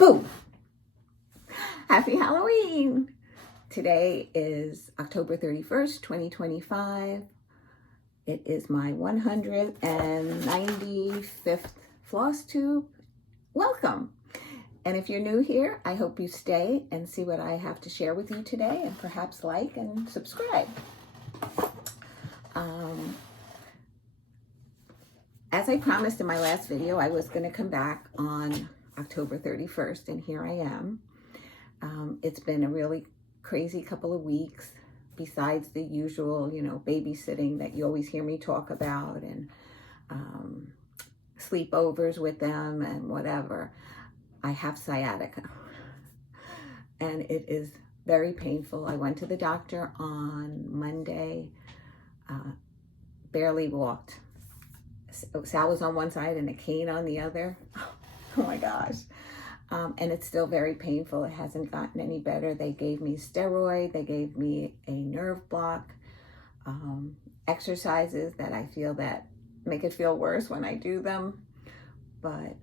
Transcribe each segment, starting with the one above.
Boom! Happy Halloween! Today is October 31st, 2025. It is my 195th Flosstube. Welcome! And if you're new here, I hope you stay and see what I have to share with you today, and perhaps like and subscribe. As I promised in my last video, I was going to come back on October 31st, and here I am. It's been a really crazy couple of weeks, besides the usual, babysitting that you always hear me talk about, and sleepovers with them and whatever. I have sciatica, and it is very painful. I went to the doctor on Monday, barely walked. Sal was on one side and a cane on the other. Oh my gosh. And it's still very painful. It hasn't gotten any better. They gave me steroid. They gave me a nerve block, exercises that I feel that make it feel worse when I do them. But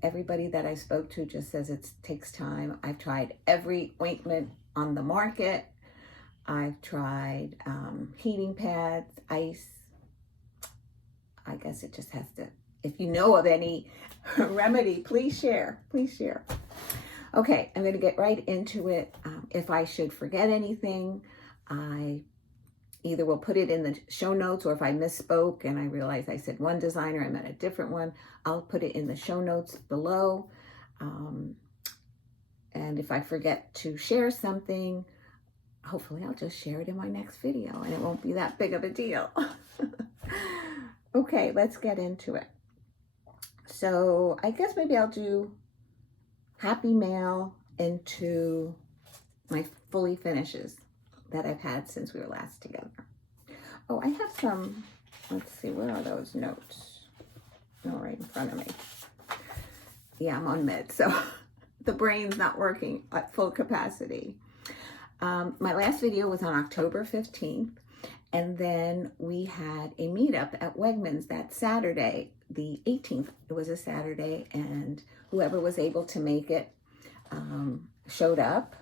everybody that I spoke to just says it takes time. I've tried every ointment on the market. I've tried heating pads, ice. I guess it just has to, if you know of any remedy, please share, please share. Okay, I'm gonna get right into it. If I should forget anything, I either will put it in the show notes, or if I misspoke and I realize I said one designer, I meant a different one, I'll put it in the show notes below. And if I forget to share something, hopefully I'll just share it in my next video and it won't be that big of a deal. Okay, let's get into it. So I guess maybe I'll do Happy Mail into my fully finishes that I've had since we were last together. Oh, I have some, let's see, where are those notes? Oh, right in front of me. Yeah, I'm on meds, so the brain's not working at full capacity. My last video was on October 15th. And then we had a meetup at Wegmans that Saturday, the 18th. It was a Saturday, and whoever was able to make it showed up,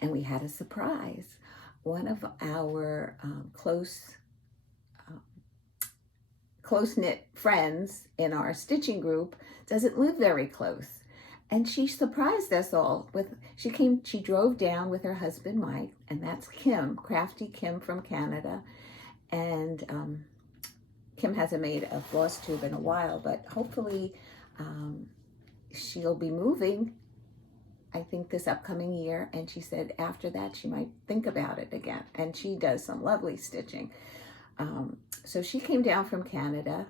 and we had a surprise. One of our close-knit friends in our stitching group doesn't live very close. And she surprised us all with, she drove down with her husband, Mike, and that's Kim, Crafty Kim from Canada. And Kim hasn't made a Flosstube in a while, but hopefully she'll be moving, I think, this upcoming year. And she said after that, she might think about it again. And she does some lovely stitching. So she came down from Canada.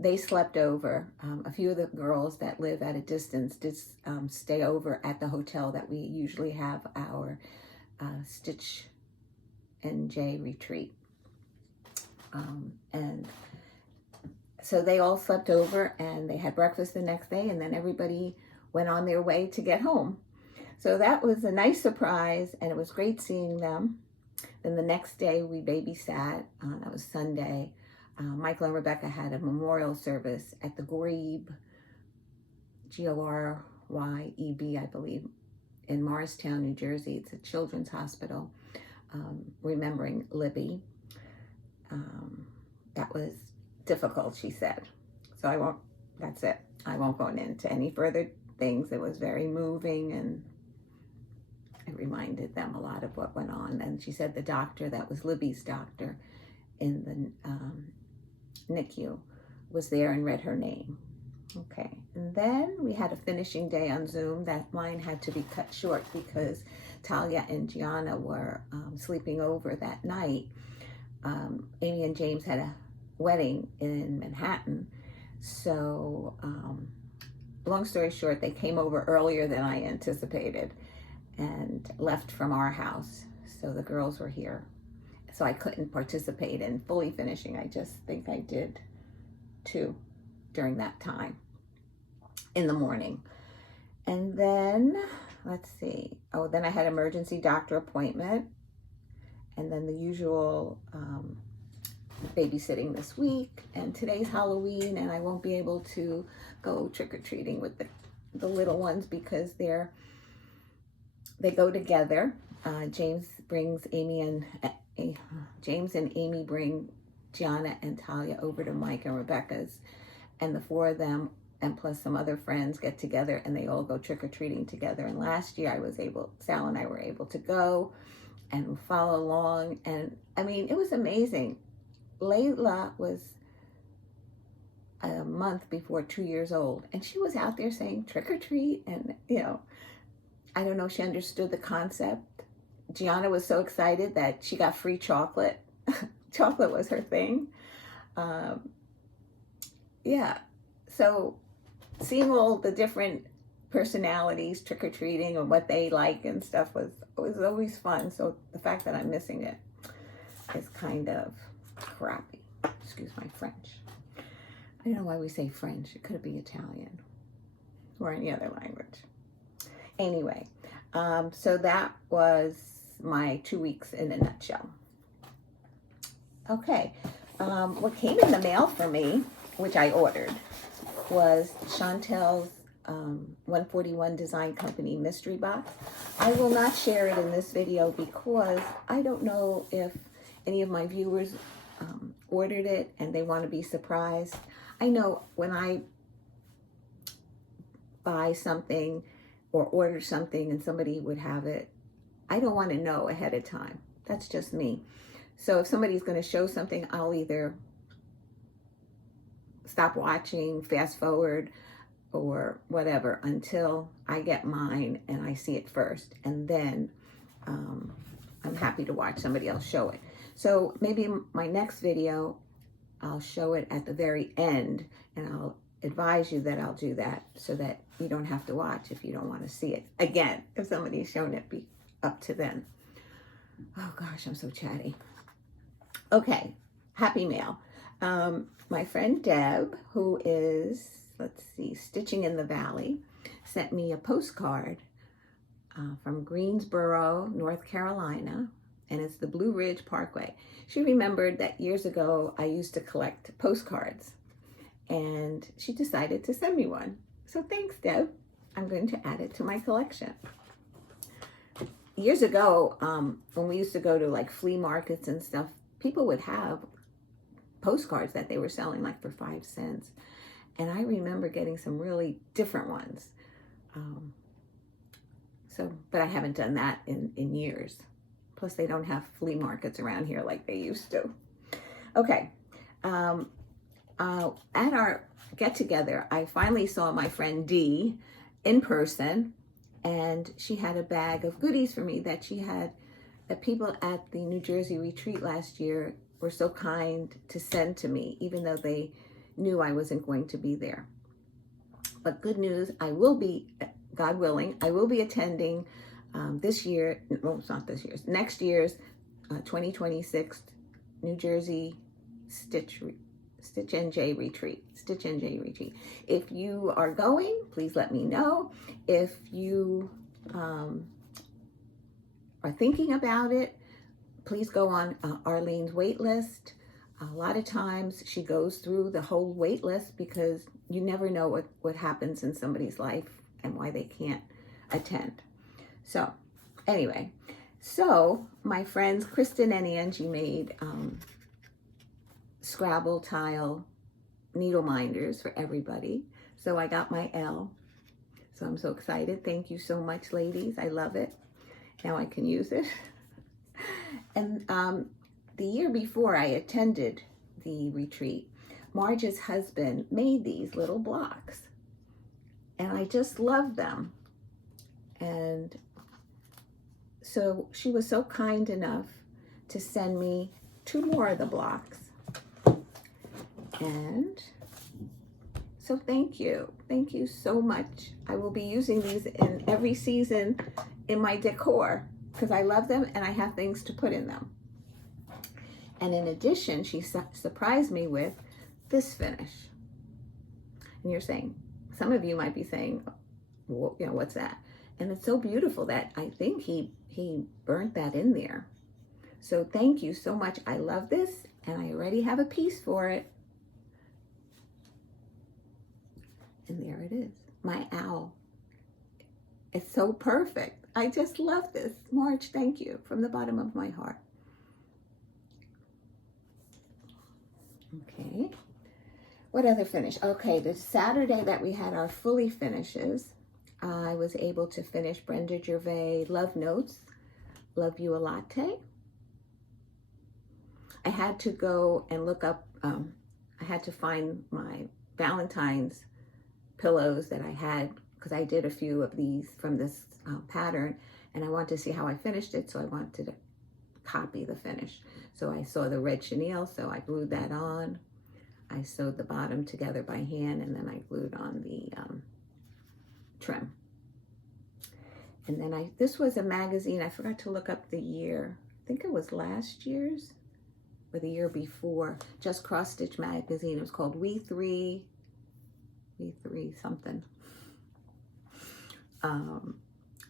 They slept over. A few of the girls that live at a distance did stay over at the hotel that we usually have our Stitch NJ retreat. And so they all slept over, and they had breakfast the next day, and then everybody went on their way to get home. So that was a nice surprise, and it was great seeing them. Then the next day we babysat. That was Sunday. Michael and Rebecca had a memorial service at the Goryeb, G-O-R-Y-E-B, I believe, in Morristown, New Jersey. It's a children's hospital, remembering Libby. That was difficult, she said. So that's it. I won't go into any further things. It was very moving, and it reminded them a lot of what went on. And she said the doctor that was Libby's doctor in the NICU was there and read her name. Okay, and then we had a finishing day on Zoom. That mine had to be cut short because Talia and Gianna were sleeping over that night. Amy and James had a wedding in Manhattan. So long story short, they came over earlier than I anticipated and left from our house. So the girls were here. So I couldn't participate in fully finishing. I just think I did 2 during that time in the morning. And then, let's see. Oh, then I had emergency doctor appointment. And then the usual babysitting this week. And today's Halloween, and I won't be able to go trick-or-treating with the the little ones because they go together. James and Amy bring Gianna and Talia over to Mike and Rebecca's, and the four of them and plus some other friends get together and they all go trick-or-treating together. And last year Sal and I were able to go and follow along, and I mean, it was amazing. Layla was a month before 2 years old, and she was out there saying trick-or-treat, and I don't know if she understood the concept. Gianna was so excited that she got free chocolate. Chocolate was her thing. Yeah, so seeing all the different personalities trick-or-treating and what they like and stuff was always fun. So the fact that I'm missing it is kind of crappy. Excuse my French. I don't know why we say French. It could be Italian or any other language. Anyway, so that was my 2 weeks in a nutshell. Okay, what came in the mail for me, which I ordered, was Chantel's 141 Design Company mystery box. I will not share it in this video because I don't know if any of my viewers ordered it and they want to be surprised. I know when I buy something or order something and somebody would have it, I don't want to know ahead of time. That's just me. So if somebody's going to show something, I'll either stop watching, fast forward, or whatever until I get mine and I see it first. And then I'm happy to watch somebody else show it. So maybe my next video, I'll show it at the very end, and I'll advise you that I'll do that so that you don't have to watch if you don't want to see it. Again, if somebody's shown it, be up to then. Oh gosh, I'm so chatty. Okay, happy mail. My friend Deb, who is, let's see, Stitching in the Valley, sent me a postcard from Greensboro, North Carolina, and it's the Blue Ridge Parkway. She remembered that years ago I used to collect postcards, and she decided to send me one. So thanks, Deb. I'm going to add it to my collection. Years ago, when we used to go to like flea markets and stuff, people would have postcards that they were selling like for 5 cents. And I remember getting some really different ones. But I haven't done that in years. Plus they don't have flea markets around here like they used to. Okay, at our get together, I finally saw my friend Dee in person, and she had a bag of goodies for me that people at the New Jersey retreat last year were so kind to send to me, even though they knew I wasn't going to be there. But good news, I will be, God willing, I will be attending this year, well, it's not this year's, next year's 2026 New Jersey Stitch NJ retreat. If you are going, please let me know. If you are thinking about it, please go on Arlene's wait list. A lot of times she goes through the whole wait list because you never know what happens in somebody's life and why they can't attend. So anyway, my friends Kristen and Angie made Scrabble tile needle minders for everybody. So I got my L. So I'm so excited. Thank you so much, ladies. I love it. Now I can use it. And the year before I attended the retreat, Marge's husband made these little blocks. And I just love them. And so she was so kind enough to send me 2 more of the blocks. And so thank you. Thank you so much. I will be using these in every season in my decor because I love them and I have things to put in them. And in addition, she surprised me with this finish. And you're saying, some of you might be saying, well, what's that? And it's so beautiful that I think he burnt that in there. So thank you so much. I love this, and I already have a piece for it. And there it is, my owl. so perfect. I just love this. Marge, thank you from the bottom of my heart. Okay. What other finish? Okay, the Saturday that we had our fully finishes, I was able to finish Brenda Gervais Love Notes, Love You a Latte. I had to go and look up, I had to find my Valentine's pillows that I had, because I did a few of these from this pattern, and I wanted to see how I finished it, so I wanted to copy the finish. So I saw the red chenille, so I glued that on. I sewed the bottom together by hand, and then I glued on the trim. And then this was a magazine, I forgot to look up the year. I think it was last year's or the year before, Just Cross Stitch magazine. It was called We Three something.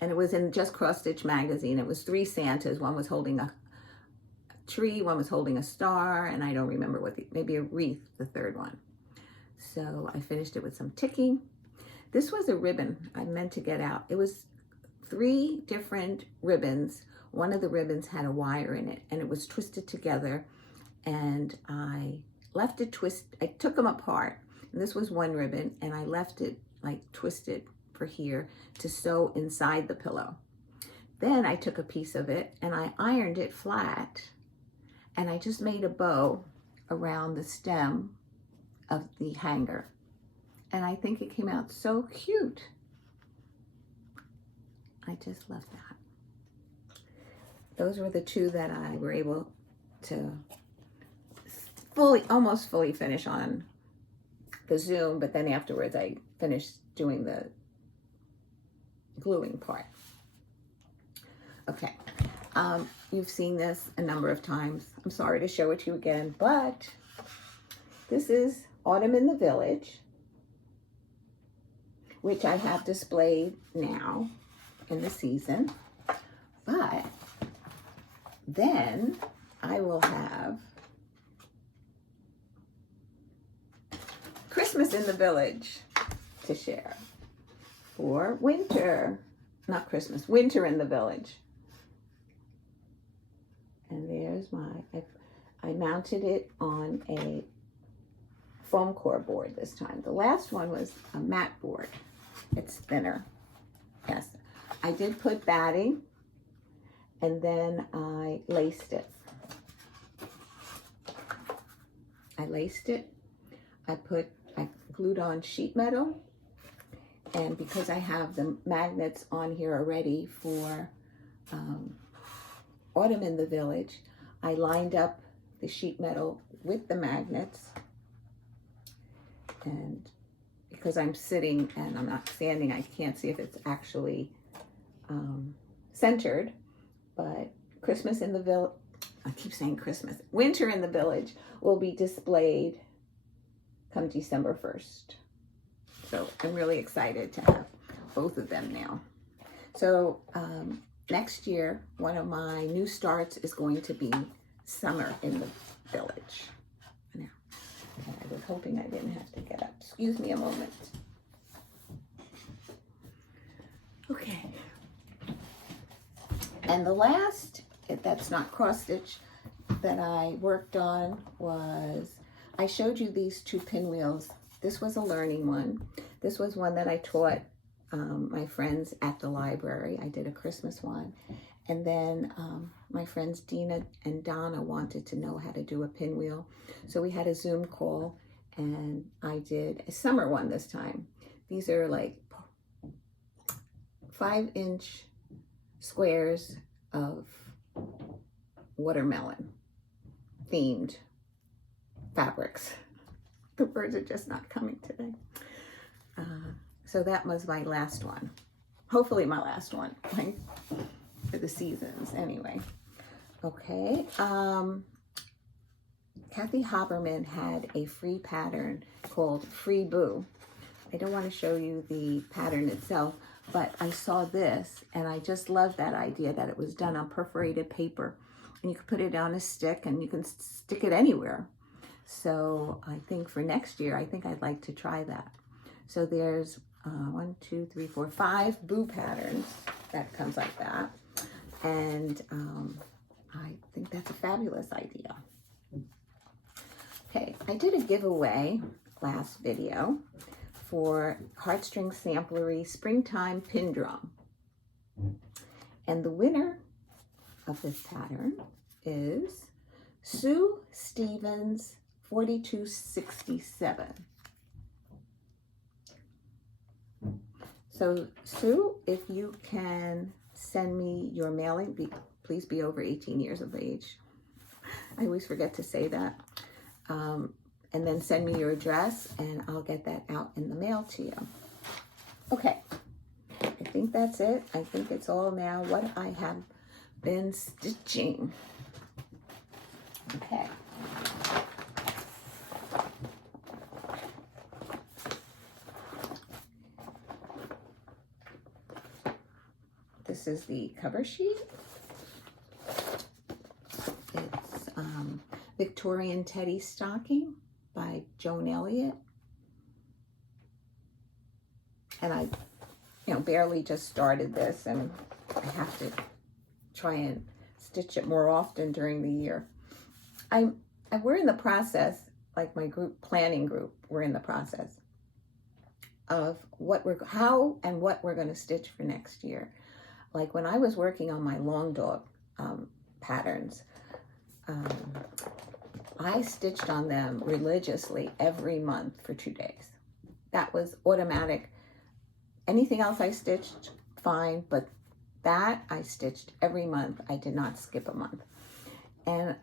And it was in Just Cross Stitch magazine. It was 3 Santas. One was holding a tree, one was holding a star, and I don't remember what maybe a wreath, the third one. So I finished it with some ticking. This was a ribbon I meant to get out. It was 3 different ribbons. One of the ribbons had a wire in it, and it was twisted together, and I left it I took them apart, and this was one ribbon, and I left it like twisted for here to sew inside the pillow. Then I took a piece of it and I ironed it flat, and I just made a bow around the stem of the hanger. And I think it came out so cute. I just love that. Those were the 2 that I were able to almost fully finish on the Zoom, but then afterwards I finished doing the gluing part. Okay, you've seen this a number of times. I'm sorry to show it to you again, but this is Autumn in the Village, which I have displayed now in the season. But then I will have Christmas in the Village to share for winter, not Christmas, winter in the village. And there's I mounted it on a foam core board this time. The last one was a matte board. It's thinner. Yes, I did put batting, and then I laced it. I glued on sheet metal, and because I have the magnets on here already for Autumn in the Village, I lined up the sheet metal with the magnets, and because I'm sitting and I'm not standing, I can't see if it's actually centered, but Christmas in the Village, I keep saying Christmas, Winter in the Village will be displayed come December 1st. So I'm really excited to have both of them now. So next year, one of my new starts is going to be Summer in the Village. Now, I was hoping I didn't have to get up. Excuse me a moment. Okay. And the last, that's not cross stitch, that I worked on was, I showed you these 2 pinwheels. This was a learning one. This was one that I taught my friends at the library. I did a Christmas one. And then my friends Dina and Donna wanted to know how to do a pinwheel. So we had a Zoom call, and I did a summer one this time. These are like 5-inch squares of watermelon themed fabrics. The birds are just not coming today. So that was my last one. Hopefully my last one for the seasons anyway. Okay. Kathy Haberman had a free pattern called Free Boo. I don't want to show you the pattern itself, but I saw this and I just love that idea that it was done on perforated paper, and you can put it on a stick and you can stick it anywhere. So I think for next year, I think I'd like to try that. So there's 1, 2, 3, 4, 5 boo patterns that comes like that. And I think that's a fabulous idea. Okay, I did a giveaway last video for Heartstring Samplery Springtime Pin Drum. And the winner of this pattern is Sue Stevens 4267. So Sue, if you can send me your mailing, please be over 18 years of age. I always forget to say that. And then send me your address and I'll get that out in the mail to you. Okay, I think that's it. I think it's all now what I have been stitching. Okay. This is the cover sheet. It's Victorian Teddy Stocking by Joan Elliott. And I, barely just started this, and I have to try and stitch it more often during the year. We're in the process, like my planning group, we're in the process of how and what we're going to stitch for next year. Like when I was working on my long dog patterns, I stitched on them religiously every month for 2 days. That was automatic. Anything else I stitched, fine, but that I stitched every month. I did not skip a month. And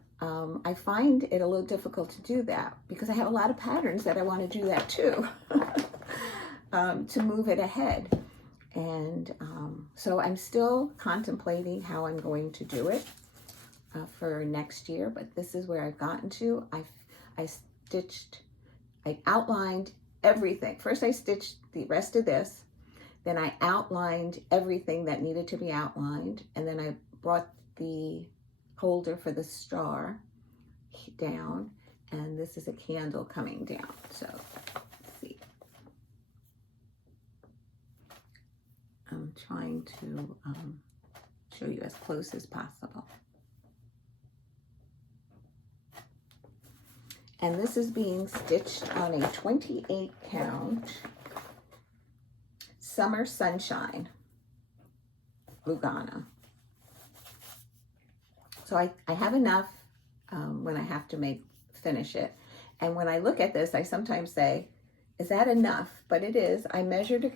I find it a little difficult to do that because I have a lot of patterns that I want to do that too, to move it ahead. And so I'm still contemplating how I'm going to do it for next year, but this is where I've gotten to. I outlined everything. First I stitched the rest of this, then I outlined everything that needed to be outlined, and then I brought the holder for the star down, and this is a candle coming down. So let's see. I'm trying to show you as close as possible. And this is being stitched on a 28 count Summer Sunshine Lugana. So I have enough when I have to finish it. And when I look at this, I sometimes say, is that enough? But it is. I measured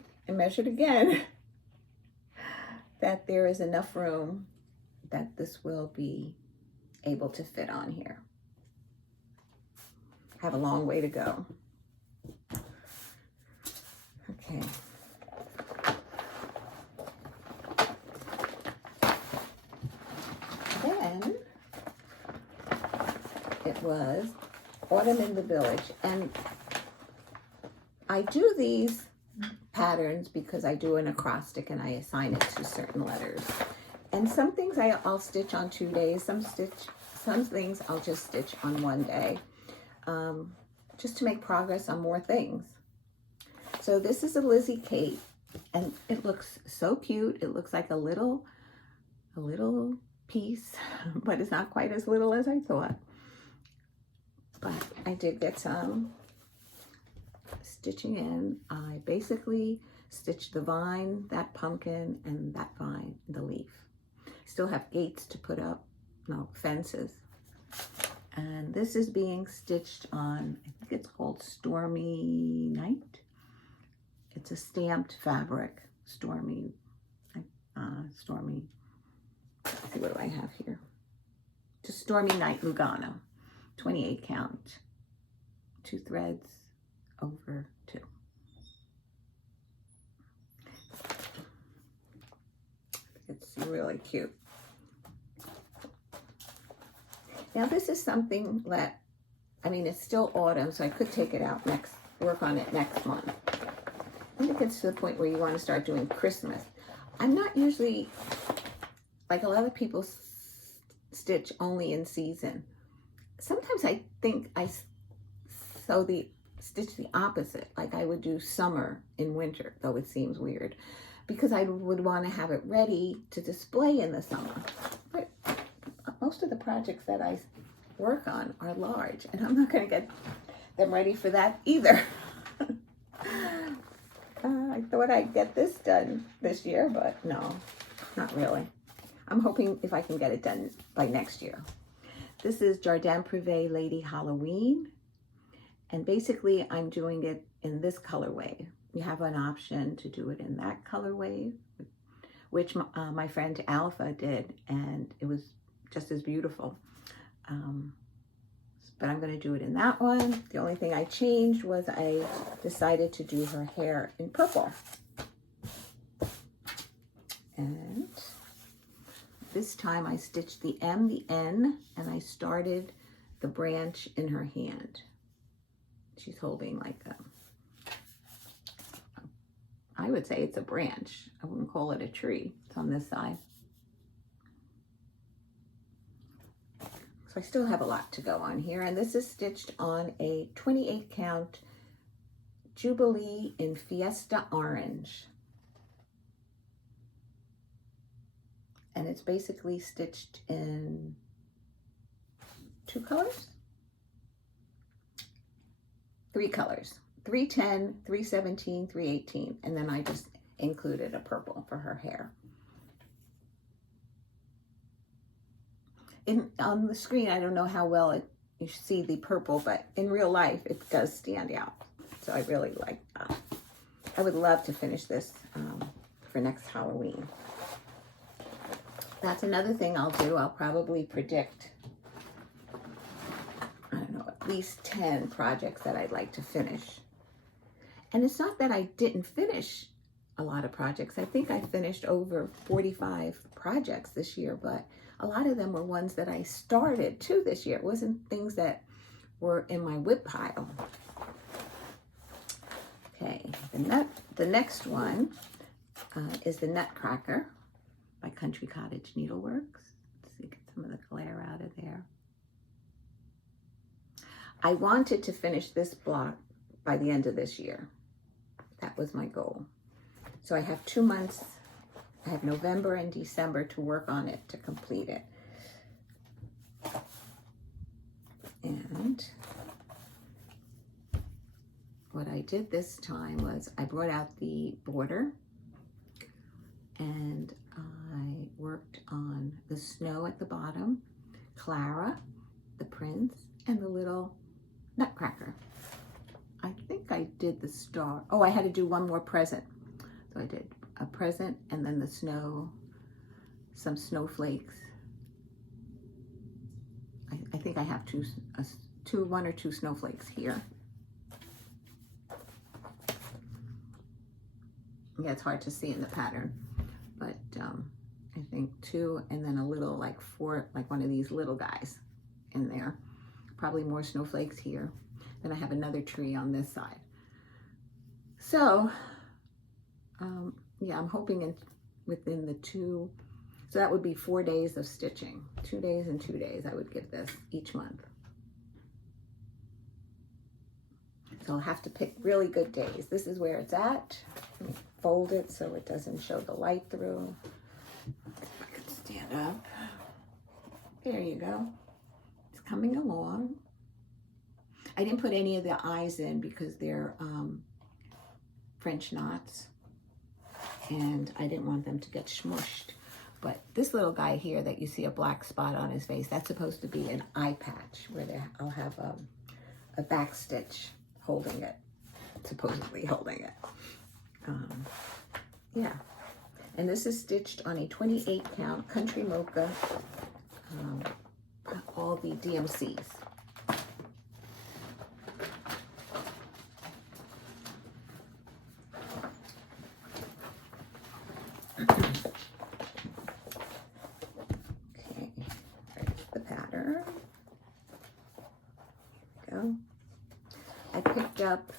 again that there is enough room that this will be able to fit on here. I have a long way to go. Okay. Then it was Autumn in the Village, and I do these patterns because I do an acrostic and I assign it to certain letters. And some things I'll stitch on 2 days, some things I'll just stitch on 1 day, just to make progress on more things. So this is a Lizzie cape, and it looks so cute. It looks like a little piece, but it's not quite as little as I thought. But I did get some stitching in. I basically stitched the vine, that pumpkin, and that vine, the leaf. Still have gates to put up, no, fences. And this is being stitched on, I think it's called Stormy Night. It's a stamped fabric, Stormy, let's see, what do I have here? Just Stormy Night Lugano, 28 count, 2 threads over 2. It's really cute. Now this is something that, it's still autumn, so I could take it out work on it next month. I think it's to the point where you want to start doing Christmas. I'm not usually, like a lot of people stitch only in season. Sometimes I think I sew the stitch the opposite. Like I would do summer in winter, though it seems weird, because I would want to have it ready to display in the summer. But most of the projects that I work on are large, and I'm not going to get them ready for that either. I thought I'd get this done this year, but no, not really. I'm hoping if I can get it done by next year. This is Jardin Preve Lady Halloween. And basically I'm doing it in this colorway. You have an option to do it in that colorway, which my friend Alpha did, and it was just as beautiful. But I'm going to do it in that one. The only thing I changed was I decided to do her hair in purple. And this time I stitched the M, the N, and I started the branch in her hand. She's holding like I would say it's a branch. I wouldn't call it a tree. It's on this side. So I still have a lot to go on here. And this is stitched on a 28 count Jubilee in Fiesta Orange. And it's basically stitched in 2 colors? 3 colors. 310, 317, 318. And then I just included a purple for her hair. On the screen, I don't know how well you see the purple, but in real life, it does stand out. So I really like that. I would love to finish this for next Halloween. That's another thing I'll do. I'll probably predict, I don't know, at least 10 projects that I'd like to finish. And it's not that I didn't finish a lot of projects. I think I finished over 45 projects this year, but a lot of them were ones that I started too this year. It wasn't things that were in my whip pile. Okay, the next one is the Nutcracker by Cottage Needleworks. Let's see, get some of the glare out of there. I wanted to finish this block by the end of this year. That was my goal. So I have 2 months. I have November and December to work on it, to complete it. And what I did this time was I brought out the border and I worked on the snow at the bottom, Clara, the prince, and the little Nutcracker. I think I did the star. Oh, I had to do one more present. So I did a present and then the snow, some snowflakes. I think I have one or two snowflakes here. Yeah, it's hard to see in the pattern, but I think 2 and then a little like 4, like one of these little guys in there. Probably more snowflakes here. Then I have another tree on this side. So, yeah, I'm hoping within the 2, so that would be 4 days of stitching. 2 days and 2 days I would give this each month. So I'll have to pick really good days. This is where it's at. Let me fold it so it doesn't show the light through. I can stand up. There you go. It's coming along. I didn't put any of the eyes in because they're French knots and I didn't want them to get smushed. But this little guy here that you see a black spot on his face, that's supposed to be an eye patch where I'll have a back stitch holding it, supposedly holding it. Yeah, and this is stitched on a 28 count Country Mocha, all the DMCs. Okay, there's the pattern. Here we go. I picked up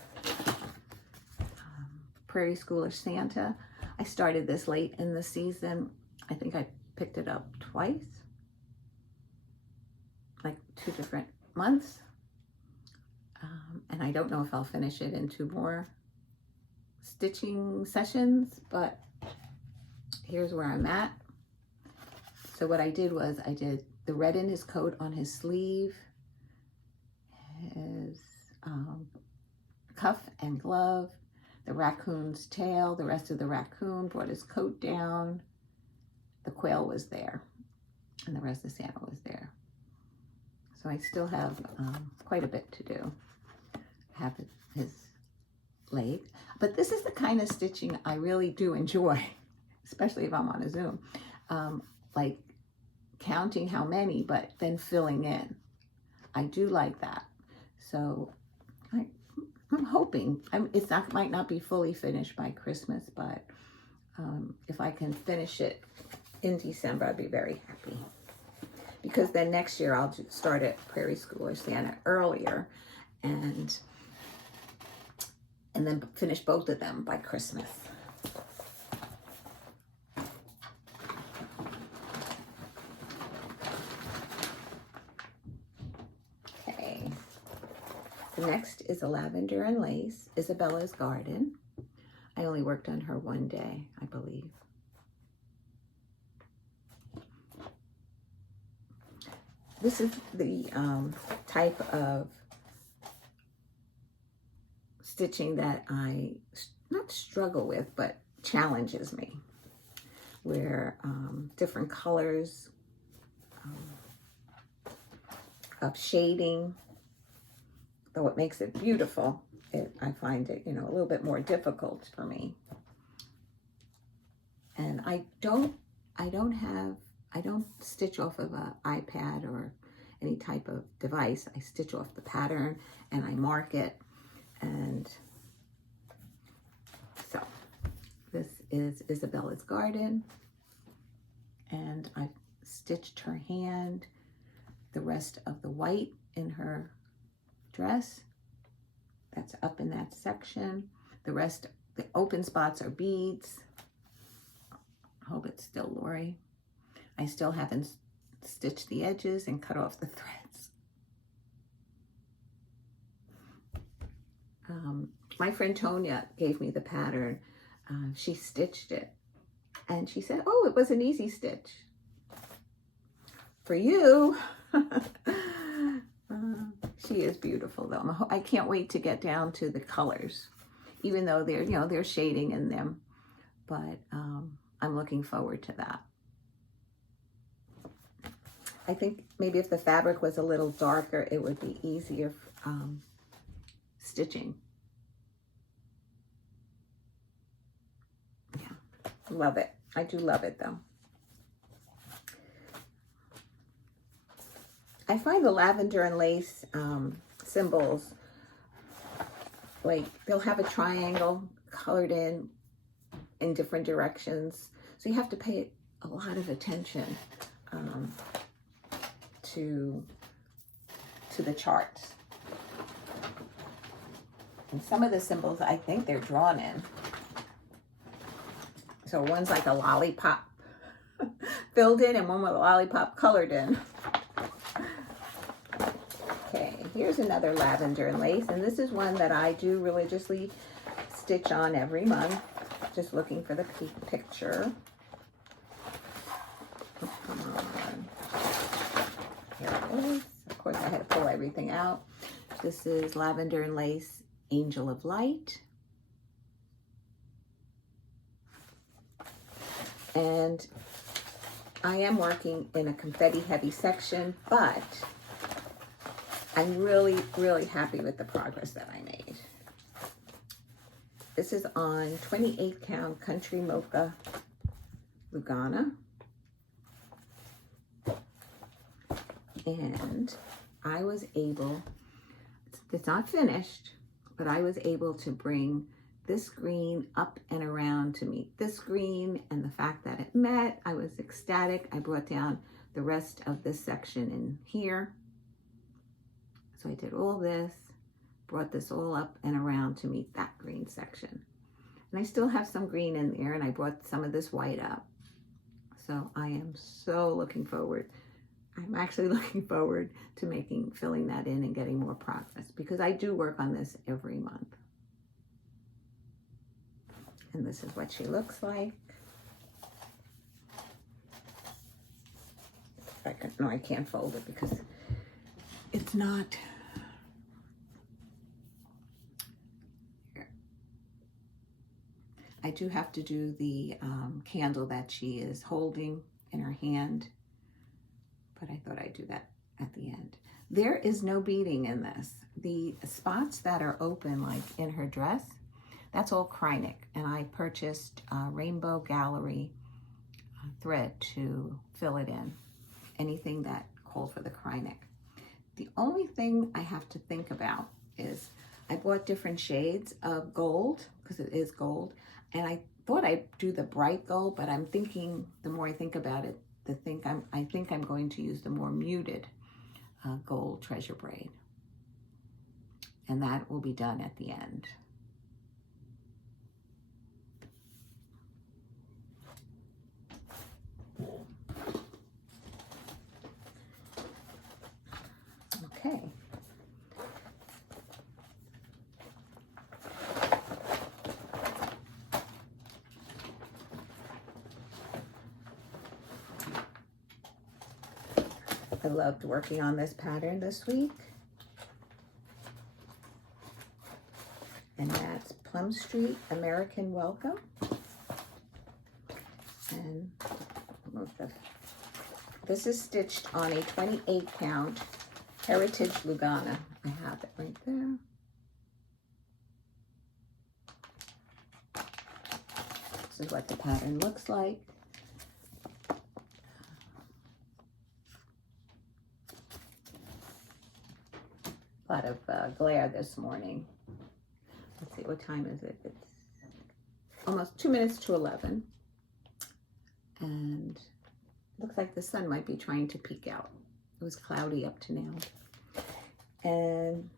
Prairie Schooler Santa. I started this late in the season. I think I picked it up twice, like 2 different months. And I don't know if I'll finish it in 2 more stitching sessions, but here's where I'm at. So what I did was I did the red in his coat on his sleeve, his cuff and glove, the raccoon's tail, the rest of the raccoon, brought his coat down. The quail was there, and the rest of Santa was there. So I still have quite a bit to do. I have his leg, but this is the kind of stitching I really do enjoy, especially if I'm on a Zoom. Like counting how many, but then filling in. I do like that. So I'm hoping, might not be fully finished by Christmas, but if I can finish it in December, I'd be very happy. Because then next year I'll start at Prairie Schooler Santa earlier and then finish both of them by Christmas. Okay. The next is a lavender and lace, Isabella's Garden. I only worked on her one day, I believe. This is the type of stitching that I not struggle with, but challenges me, where different colors of shading, though it makes it beautiful, I find it, a little bit more difficult for me. And I don't stitch off of an iPad or any type of device. I stitch off the pattern and I mark it. And so this is Isabella's Garden, and I've stitched her hand, the rest of the white in her dress. That's up in that section. The rest, the open spots are beads. I hope it's still Lori. I still haven't stitched the edges and cut off the threads. My friend Tonya gave me the pattern. She stitched it and she said, oh, it was an easy stitch. For you. She is beautiful though. I can't wait to get down to the colors, even though they're shading in them, but I'm looking forward to that. I think maybe if the fabric was a little darker, it would be easier stitching. Yeah, love it. I do love it though. I find the lavender and lace symbols, like they'll have a triangle colored in different directions. So you have to pay a lot of attention to the charts. And some of the symbols, I think they're drawn in. So one's like a lollipop filled in and one with a lollipop colored in. Okay, here's another lavender and lace, and this is one that I do religiously stitch on every month. Just looking for the picture. Oh, come on. Here it is. Of course, I had to pull everything out. This is lavender and lace, Angel of Light. And I am working in a confetti heavy section, but I'm really, really happy with the progress that I made. This is on 28 count Country Mocha Lugana. And I was able, it's not finished, but I was able to bring this green up and around to meet this green, and the fact that it met, I was ecstatic. I brought down the rest of this section in here. So I did all this, brought this all up and around to meet that green section. And I still have some green in there, and I brought some of this white up. So I am so looking forward. I'm actually looking forward to filling that in and getting more progress, because I do work on this every month. And this is what she looks like. No, I can't fold it because it's not. Here. I do have to do the candle that she is holding in her hand, but I thought I'd do that at the end. There is no beading in this. The spots that are open, like in her dress, that's all Krynic, and I purchased Rainbow Gallery thread to fill it in. Anything that called for the Krynic. The only thing I have to think about is I bought different shades of gold, because it is gold, and I thought I'd do the bright gold, but I'm thinking, the more I think about it, I think I'm going to use the more muted gold treasure braid, and that will be done at the end. Okay. I loved working on this pattern this week. And that's Plum Street American Welcome. And this is stitched on a 28 count Heritage Lugana. I have it right there. This is what the pattern looks like. A lot of glare this morning. Let's see, what time is it? It's almost 2 minutes to 11. And it looks like the sun might be trying to peek out. It was cloudy up to now. And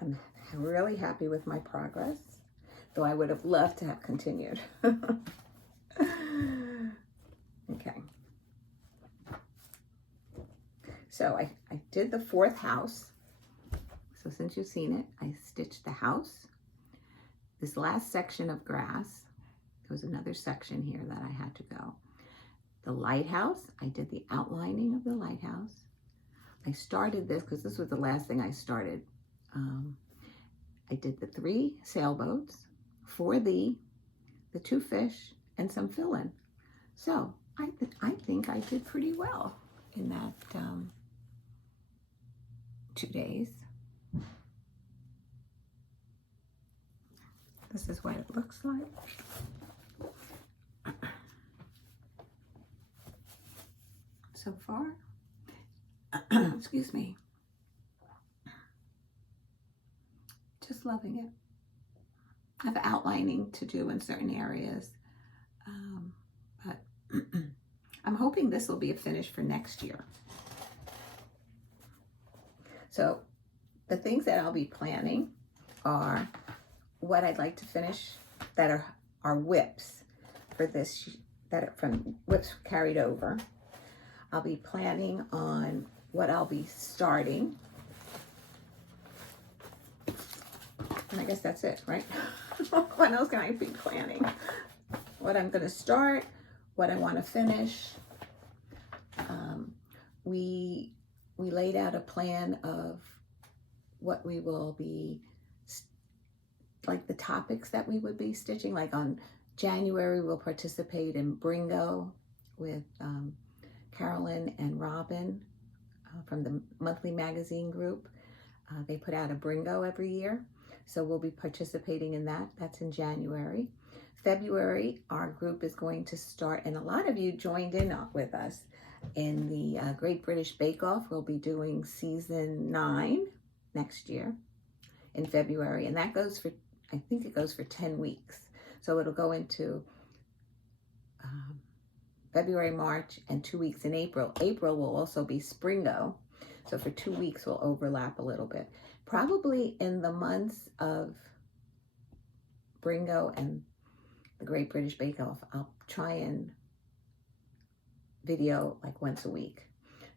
I'm really happy with my progress, though I would have loved to have continued. Okay. So I did the 4th house. So since you've seen it, I stitched the house. This last section of grass, there was another section here that I had to go. The lighthouse, I did the outlining of the lighthouse. I started this because this was the last thing I started. I did the 3 sailboats, 4 the 2 fish, and some fill-in. So I think I did pretty well in that 2 days. This is what it looks like. So far. Excuse me. Just loving it. I have outlining to do in certain areas, but I'm hoping this will be a finish for next year. So the things that I'll be planning are what I'd like to finish that are whips for this, that are from whips carried over. I'll be planning on what I'll be starting. And I guess that's it, right? What else can I be planning? What I'm going to start, what I want to finish. We laid out a plan of what we will be, like the topics that we would be stitching. Like on January, we'll participate in Bringo with Carolyn and Robin from the monthly magazine group. They put out a Bringo every year, so we'll be participating in that. That's in January. February, our group is going to start, and a lot of you joined in with us in the Great British Bake Off. We'll be doing season 9 next year in February, and that goes for, I think it goes for 10 weeks. So it'll go into February, March, and 2 weeks in April. April will also be Springo. So for 2 weeks, we'll overlap a little bit. Probably in the months of Bringo and the Great British Bake Off, I'll try and video like once a week,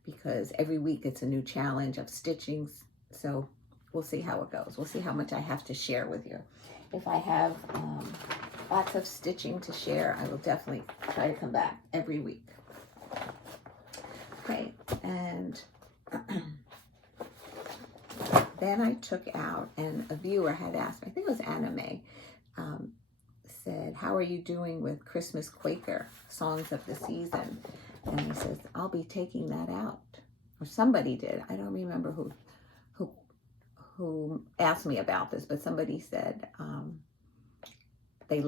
because every week it's a new challenge of stitching. So we'll see how it goes. We'll see how much I have to share with you. If I have lots of stitching to share, I will definitely try to come back every week. Okay, and then I took out, and a viewer had asked, I think it was Anime, said, how are you doing with Christmas Quaker, Songs of the Season? And he says, I'll be taking that out. Or somebody did. I don't remember who asked me about this, but somebody said they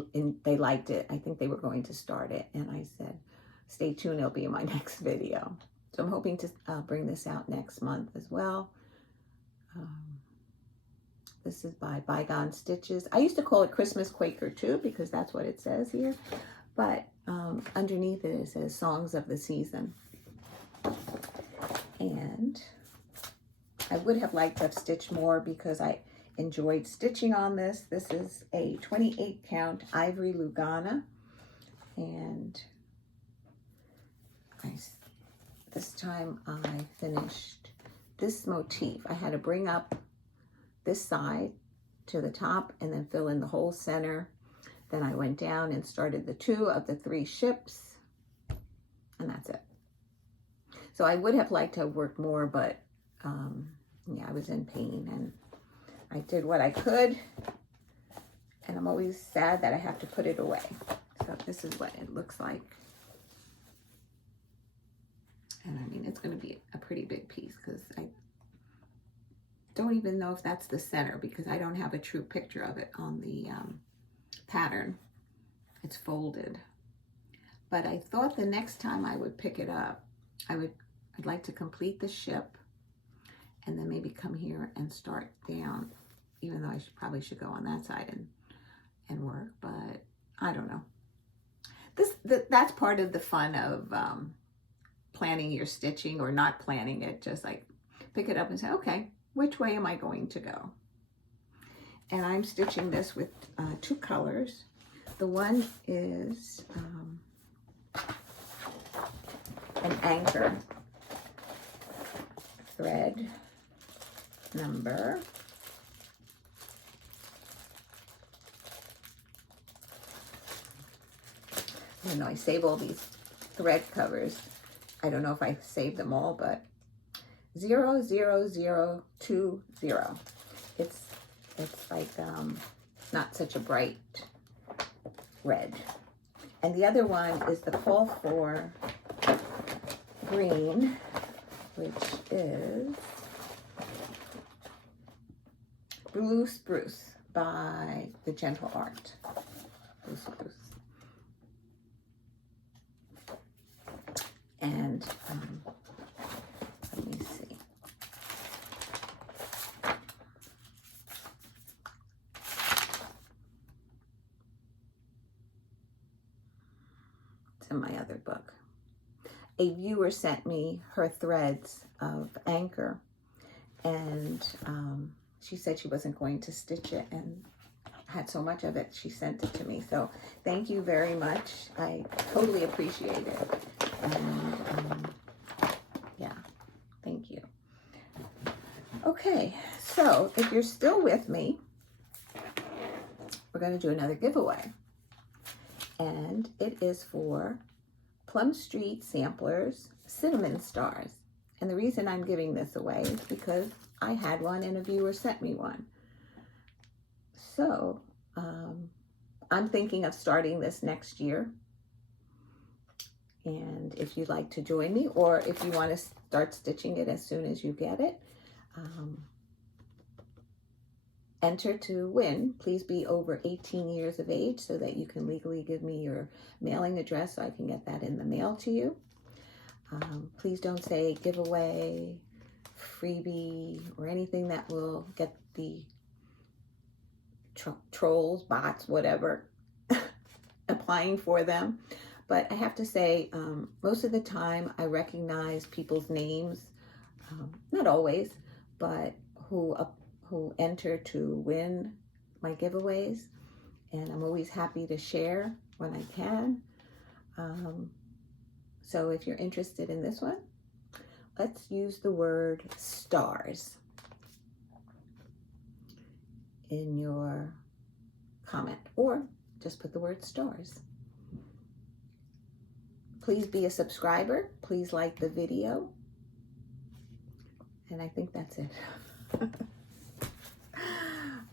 liked it. I think they were going to start it. And I said, stay tuned, it'll be in my next video. So I'm hoping to bring this out next month as well. This is by Bygone Stitches. I used to call it Christmas Quaker too, because that's what it says here. But underneath it says Songs of the Season. And I would have liked to have stitched more because I enjoyed stitching on this. This is a 28 count ivory Lugana. And this time I finished this motif. I had to bring up this side to the top and then fill in the whole center. Then I went down and started the 2 of the 3 ships, and that's it. So I would have liked to have worked more, but yeah, I was in pain and I did what I could, and I'm always sad that I have to put it away. So this is what it looks like. And I mean, it's going to be a pretty big piece because I don't even know if that's the center because I don't have a true picture of it on the pattern. It's folded. But I thought the next time I would pick it up, I'd like to complete the ship and then maybe come here and start down, even though I probably should go on that side and work, but I don't know. That's part of the fun of planning your stitching, or not planning it, just like pick it up and say, okay, which way am I going to go? And I'm stitching this with 2 colors. The one is an anchor thread number. I know I save all these thread covers. I don't know if I saved them all, but 00020. It's like not such a bright red. And the other one is the Call for Green, which is Blue Spruce by The Gentle Art. Blue Spruce. And let me see. It's in my other book. A viewer sent me her threads of anchor, and she said she wasn't going to stitch it and had so much of it, she sent it to me. So thank you very much. I totally appreciate it. And yeah, thank you. Okay, so if you're still with me, we're going to do another giveaway. And it is for Plum Street Samplers Cinnamon Stars. And the reason I'm giving this away is because I had one and a viewer sent me one. So I'm thinking of starting this next year. And if you'd like to join me, or if you want to start stitching it as soon as you get it, enter to win. Please be over 18 years of age so that you can legally give me your mailing address so I can get that in the mail to you. Please don't say giveaway, freebie, or anything that will get the trolls, bots, whatever, applying for them. But I have to say, most of the time I recognize people's names, not always, but who enter to win my giveaways. And I'm always happy to share when I can. So if you're interested in this one, let's use the word stars in your comment, or just put the word stars. Please be a subscriber. Please like the video. And I think that's it.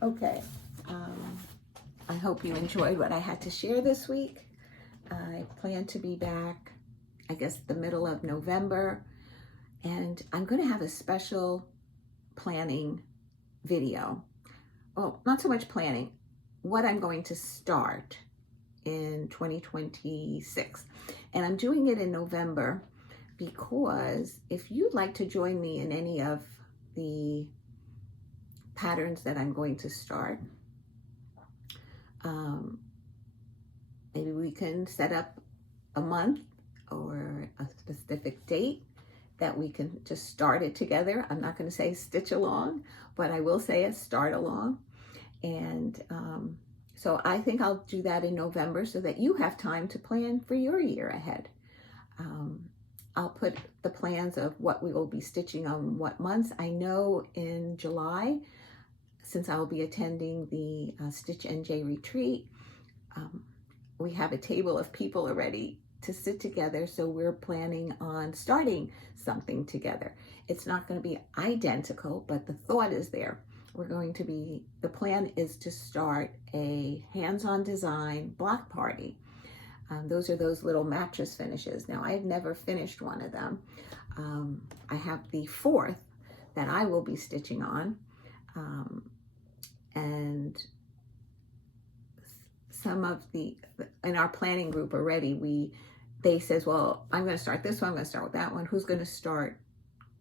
Okay. I hope you enjoyed what I had to share this week. I plan to be back, I guess, the middle of November. And I'm going to have a special planning video. Well, not so much planning, what I'm going to start in 2026. And I'm doing it in November because if you'd like to join me in any of the patterns that I'm going to start, maybe we can set up a month or a specific date that we can just start it together. I'm not going to say stitch along, but I will say a start along. And so I think I'll do that in November so that you have time to plan for your year ahead. I'll put the plans of what we will be stitching on what months. I know in July, since I will be attending the Stitch NJ retreat, we have a table of people already to sit together, so we're planning on starting something together. It's not going to be identical, but the thought is there. The plan is to start a hands-on design block party. Those are those little mattress finishes. Now, I've never finished one of them. I have the 4th that I will be stitching on. And some of in our planning group already, they says, well, I'm going to start this one, I'm going to start with that one. Who's going to start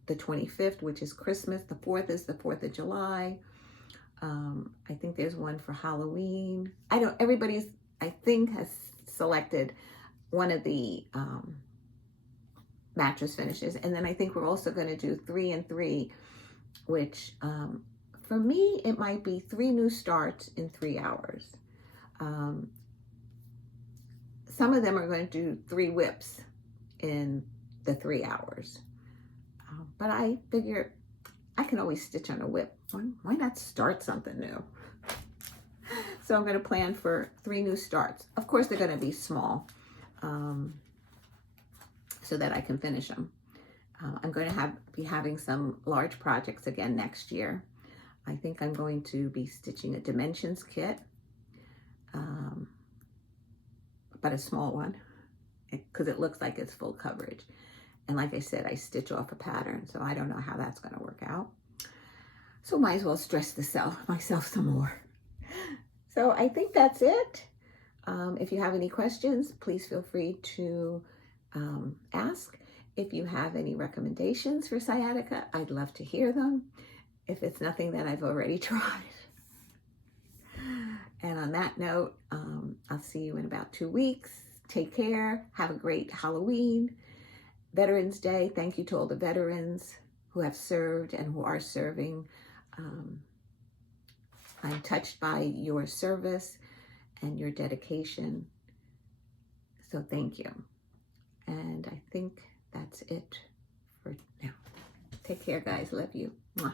the 25th, which is Christmas? The 4th is the 4th of July. I think there's one for Halloween. Everybody's, I think, has selected one of the mattress finishes. And then I think we're also going to do 3 and 3, which for me, it might be 3 new starts in 3 hours. Some of them are going to do 3 whips in the 3 hours. But I figure I can always stitch on a whip. Why not start something new? So I'm going to plan for 3 new starts. Of course, they're going to be small so that I can finish them. I'm going to be having some large projects again next year. I think I'm going to be stitching a dimensions kit, but a small one, because it looks like it's full coverage. And like I said, I stitch off a pattern, so I don't know how that's going to work out. So might as well stress myself some more. So I think that's it. If you have any questions, please feel free to ask. If you have any recommendations for sciatica, I'd love to hear them. If it's nothing that I've already tried. And on that note, I'll see you in about 2 weeks. Take care. Have a great Halloween. Veterans Day. Thank you to all the veterans who have served and who are serving. I'm touched by your service and your dedication. So thank you. And I think that's it for now. Take care, guys. Love you. Mwah.